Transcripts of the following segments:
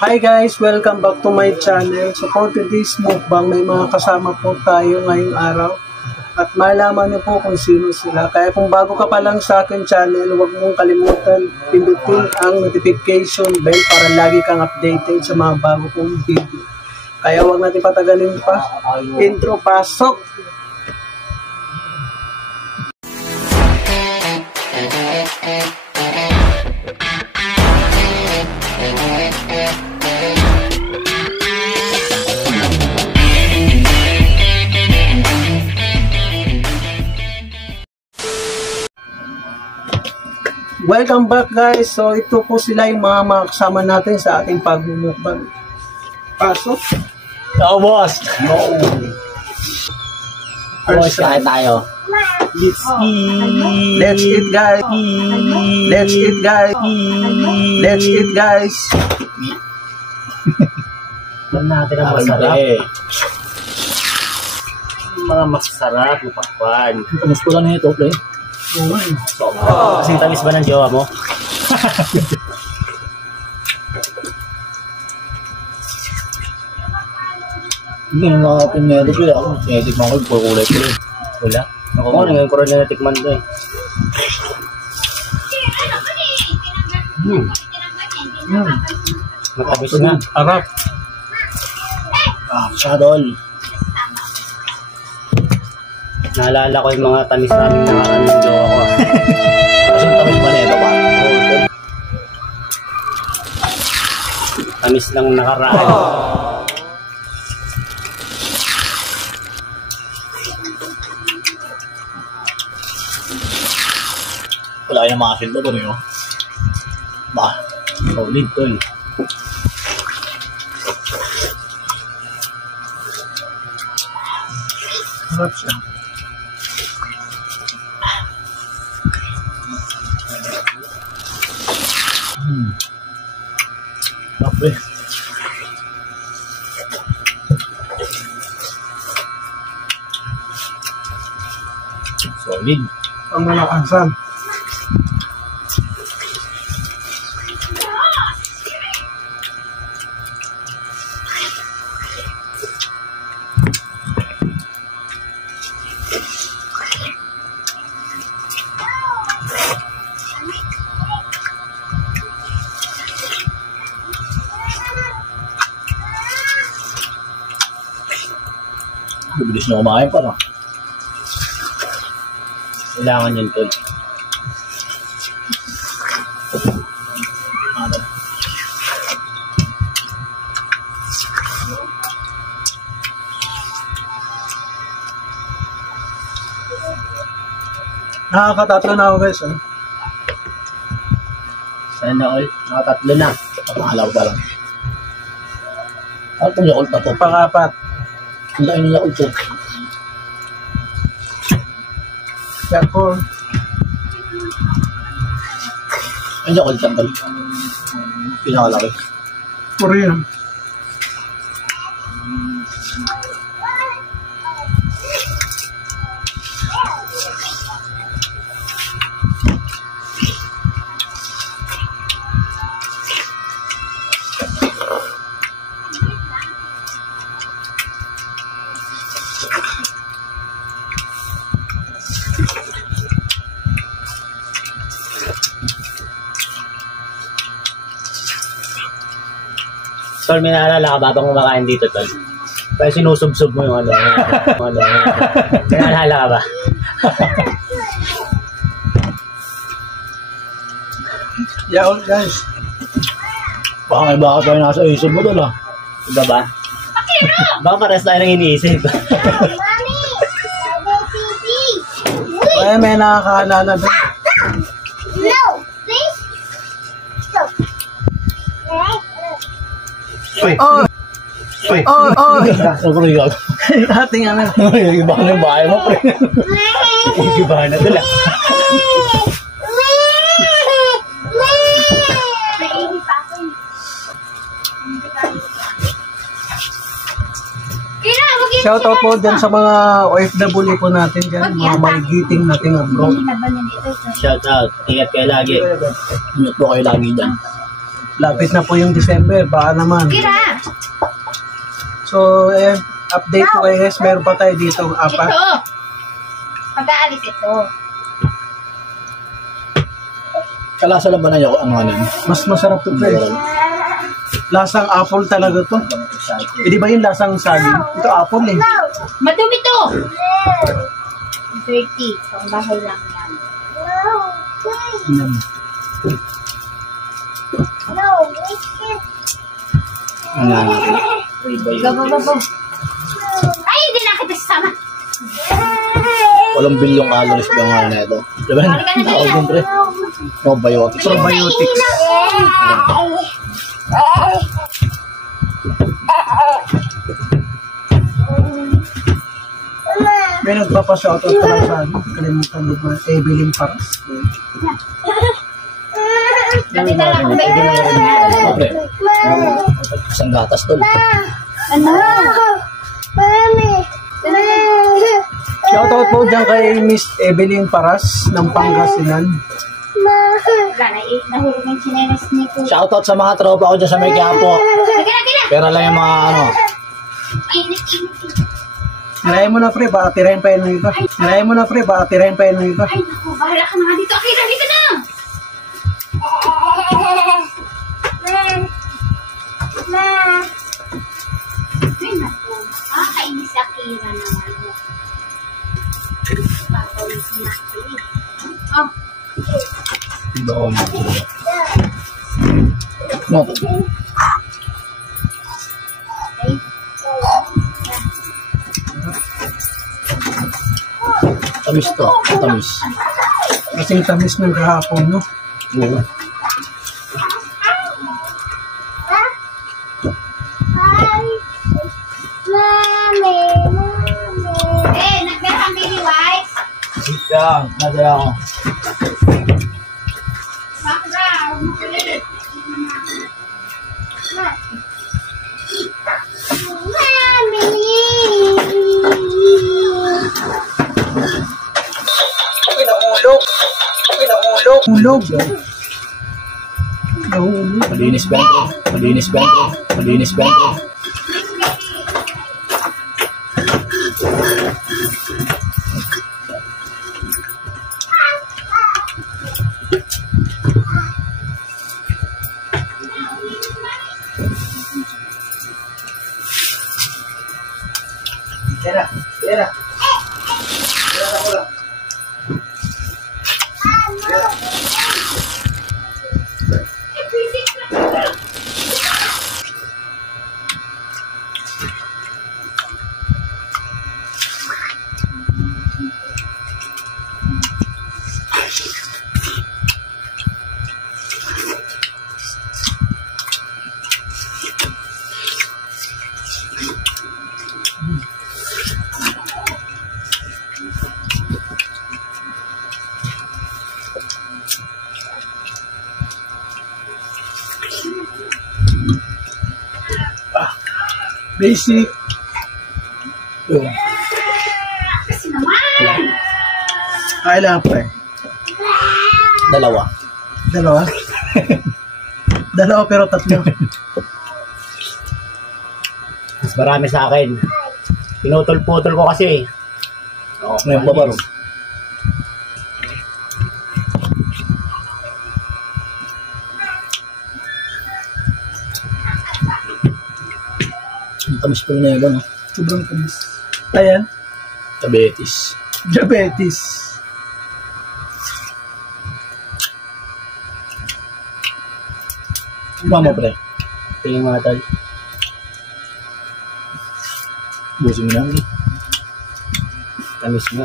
Hi guys! Welcome back to my channel. So for today's mukbang, may mga kasama po tayo ngayong araw. At malaman niyo po kung sino sila. Kaya kung bago ka pa lang sa akin channel, huwag mong kalimutan pindutin ang notification bell para lagi kang updated sa mga bago kong video. Kaya huwag natin patagalin pa. Intro, pasok! Welcome back guys. So ito po sila yung mga kasama natin sa ating pagmumukbang. Pasok. Oo, boss. Boss, kain tayo. Let's eat. Let's eat guys. Let's eat guys. Let's eat guys. Alam natin ang masarap. Mga masarap yung pakwan. Tamis ko lang na ito, pre. So, kasing tamis ba ng jowa mo? Hindi nga pinedit ko ako. Pinedit mo ako yung kulay ko eh. Wala. Ako mo, ngayon ko rin na natikman to eh. Matamis nga. Arap. Sadol. Naalala ko yung mga tamis namin nakaraan ng jowa ko. Kasing tamis ba na ito ba? Tamis lang nakaraan. Wala kayo ng mga asin doon yun. Ba? Solid to eh. Arap siya. Ape. Solid. Ang malakasan. Bibilis na kumain pa na. Kailangan yan tol. Ano? Nakakatatlo na ako guys. Sana all. Nakatatlo na. Pangalaw pa lang. Ano itong yakult na to? Pang-apat. Ang laking ng yakult to. Yakult. Ang yakult yan tol. Pinakalaki. Korean. Tol, may naalala ka ba habang kumakain dito, tol? Kaya sinusubsob mo yung ano. May naalala ka ba? Yakult guys. Baka may baka tayo nasa isip mo, tol ah. Diba ba? Baka pares tayo nang iniisip. Kaya may nakakaalala doon. No, please. Stop. Oh! Oh! Ako rin yun. Ating ano. Iba ka na yung bahay mo, pre. Iba na doon ah. Shoutout po dyan sa mga OFW po natin dyan, mga magigiting natin abroad. Shout out. Ingat kayo lagi. Ingat po kayo lagi dyan. Lapit na po yung December, baka naman. Kira! So, ayan, update ko kay Hes. Meron pa tayo dito, apat. Ito! Pag-aalis ito. Kalasa lang ba na niya ang ano yun? Mas masarap to, pre. Lasang apple talaga to. Eh, di ba yung lasang saging? Ito apple eh. Madumi to! 30. Pang bahay lang yan. Yan. Gabo. Ay, hindi na kita sasama. Walang bilyong calories ba nga na ito? Diba? Tawag din pre. Probiotics. Probiotics. May nagpapashoutout pala sa ano. Kalimutan mo ba? Evelyn Paras. Dati na lang ako ba Ano pre? Isang gatas tol. Ano? Shoutout po dyan kay Miss Evelyn Paras ng Pangasinan. Wala na, nahulog yung sinelas ni Kuya. Shoutout sa mga tropa ko dyan sa may Quiapo. Kira! Pero lang yung mga ano. Init. Tirahin mo na pre, baka tirahin pa yun ng iba. Tirahin mo na pre, baka tirahin pa yun ng iba. Ay, naku, bahala ka na nga dito. Akira, dito na! Ay, naku. Kainis Akira naman. Papawis na Akira. Oh, Iba ko mo. No. ay. Tamis to. Tamis. Kasing tamis ng kahapon, no? Oo. Nagmeron ang baby wipes. Yan. Nadala ako. Bakra, huwag mo kulit. Hulog. Nahulog. Malinis ba yan? Malinis ba yan? Malinis ba yan? Tira. Basic. Oo. Kasi naman. Kailangan pre. Dalawa. Dalawa. Dalawa pero tatlo. Mas marami sa akin. Pinutol-putol ko kasi. Oo. Ngayon ba baro? Ang tamis pa rin na yun, no? Sobrang tamis. Ayan. Diabetes. Diabetes. Mama pre. Tingin mga tal. Busin mo na. Tamis mo.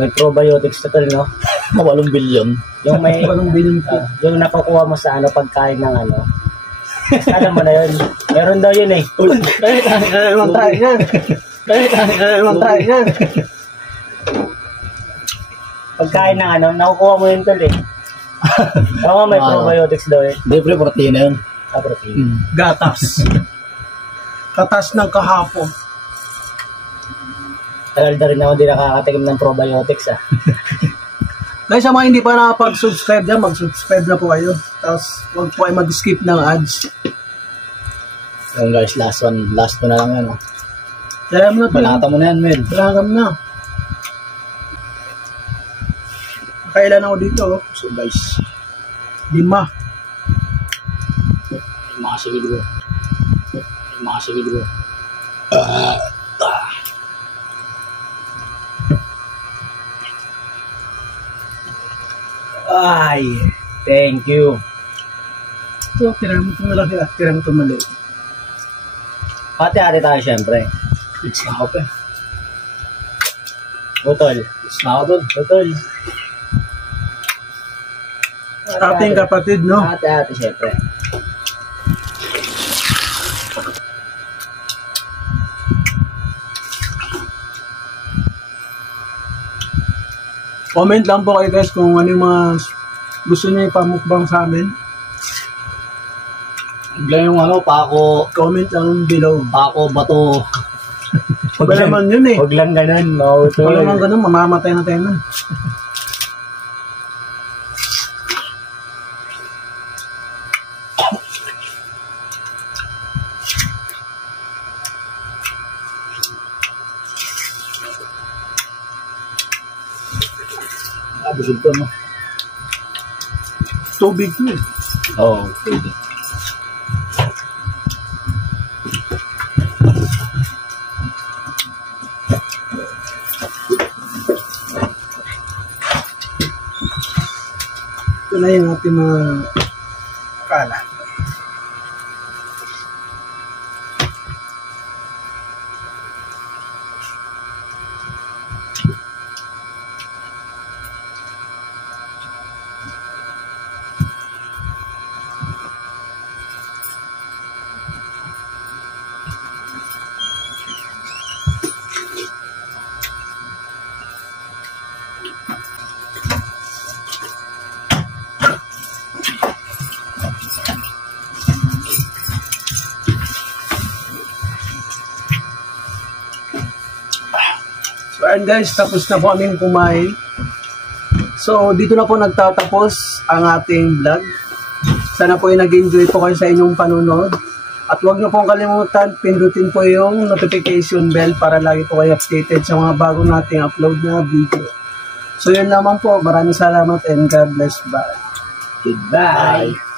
May probiotics na tal, no? 8 billion. Yung may, Walang bilhin ko. yung nakukuha mo sa ano, pagkain ng ano. Alam mo na yun. Meron daw yun eh. Uy, naman tayo yan. Naman tayo yan. Pagkain ng ano, nakukuha mo yun tol eh. Oo, may probiotics daw eh. Hindi, pre, protein na yun. Protein. Gatas. Katas ng kahapon. Tagal na rin ako hindi nakakatikim ng probiotics ah. Guys, sa mga hindi pa nakapag-subscribe dyan, mag-subscribe na po kayo. Tapos, huwag po ay mag-skip ng ads. Yung guys, last one na lang yan. Oh. Kaya mo na, Balata mo na yan, Mel. Balangam na. Kailan ako dito, oh. So guys, 5. yung mga sigil ko. Yung mga sigil ko. Ay, thank you. So, tira mo itong malaki at tira mo itong maliit. Hati-hati tayo syempre. It's na ako pa. Utol. It's na ako dun. Utol. Ating kapatid, no? Hati-hati syempre. Comment lang po kayo guys kung ano yung mga gusto niyo ipamukbang sa amin. Bigla yung ano, pako, Comment lang below. bato. Wala naman yun eh. Huwag lang ganun, no? Wala naman ganun, mamamatay na tayo na. Busog ko, no? Tubig ko eh. Oo, pwede. Ito na yung ating mga kalat. So ayan guys, tapos na po aming kumain. So dito na po nagtatapos ang ating vlog. Sana po ay nag-enjoy po kayo sa inyong panunod. At huwag niyo pong kalimutan, pindutin po yung notification bell para lagi po kayo updated sa mga bago nating upload na video. So yun naman po, maraming salamat and God bless. Bye. Goodbye.